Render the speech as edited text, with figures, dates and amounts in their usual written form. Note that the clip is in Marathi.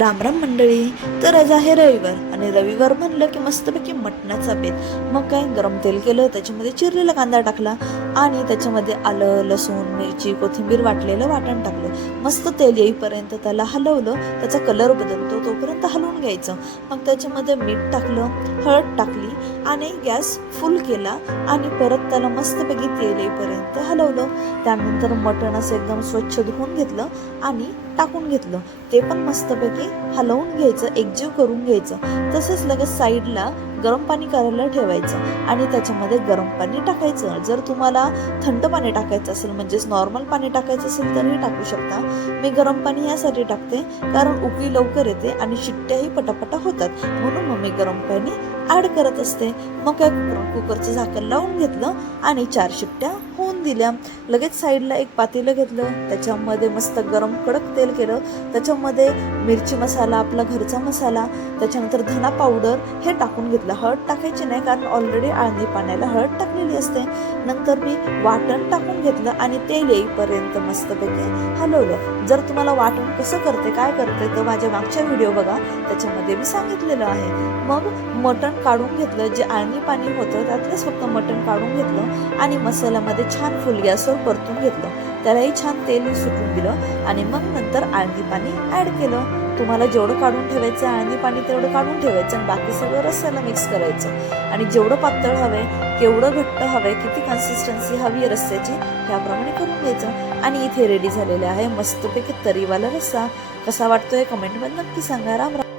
रामराम मंडळी. तर आज आहे रविवार आणि रविवार म्हणलं की मस्तपैकी मटणाचा बेत. मग काय, गरम तेल केलं, त्याच्यामध्ये चिरलेला कांदा टाकला आणि त्याच्यामध्ये आलं, लसूण, मिरची, कोथिंबीर वाटलेलं वाटण टाकलं. मस्त तेल येईपर्यंत त्याला हलवलं, त्याचा कलर बदलतो तोपर्यंत हलवून घ्यायचं. मग त्याच्यामध्ये मीठ टाकलं, हळद टाकली आणि गॅस फुल केला आणि परत त्याला मस्तपैकी तेल येईपर्यंत हलवलं. त्यानंतर मटण असं एकदम स्वच्छ धुवून घेतलं आणि टाकून घेतलं. ते पण मस्तपैकी हलवून घ्यायचं, एकजीव करून घ्यायचं. तसंच लगेच साईडला गरम पाणी करायला ठेवायचं आणि त्याच्यामध्ये गरम पाणी टाकायचं. जर तुम्हाला थंड पाणी टाकायचं असेल, म्हणजेच नॉर्मल पाणी टाकायचं असेल तरीही टाकू शकता. मी गरम पाणी यासाठी टाकते कारण उकळी लवकर येते आणि शिट्ट्याही पटापटा होतात, म्हणून मग मी गरम पाणी ॲड करत असते. मग काय, कुकरचं झाकण लावून घेतलं आणि 4 शिट्ट्या होऊन दिल्या. लगेच साईडला एक पातेलं घेतलं, त्याच्यामध्ये मस्त गरम कडक तेल केलं. त्याच्यामध्ये मिरची मसाला, आपला घरचा मसाला, त्याच्यानंतर धना पावडर हे टाकून घेतलं. हळद टाकायची नाही कारण ऑलरेडी आळणी पाण्याला हळद टाकलेली असते. नंतर मी वाटण टाकून घेतलं आणि तेल येईपर्यंत मस्तपैकी हलवलं. जर तुम्हाला वाटण कसं करते, काय करते, तर माझ्या मागच्या व्हिडिओ बघा, त्याच्यामध्ये मी सांगितलेलं आहे. मग मटण काढून घेतलं, जे आळणी पाणी होतं त्यातलंच फक्त मटण काढून घेतलं आणि मसाल्यामध्ये छान फुल गॅसवर परतून घेतलं. त्यालाही छान तेल सुटून दिलं आणि मग नंतर आळणी पाणी ॲड केलं. तुम्हाला जेवढं काढून ठेवायचं आळणी पाणी तेवढं काढून ठेवायचं आणि बाकी सगळं रस्स्याला मिक्स करायचं. आणि जेवढं पातळ हवंय, केवढं घट्ट हवंय, किती कन्सिस्टन्सी हवी आहे रस्स्याची, त्याप्रमाणे करून घ्यायचं. आणि इथे रेडी झालेले आहे मस्तपैकी तरीवाला रस्सा. कसा वाटतोय कमेंटमध्ये नक्की सांगा. राम राम.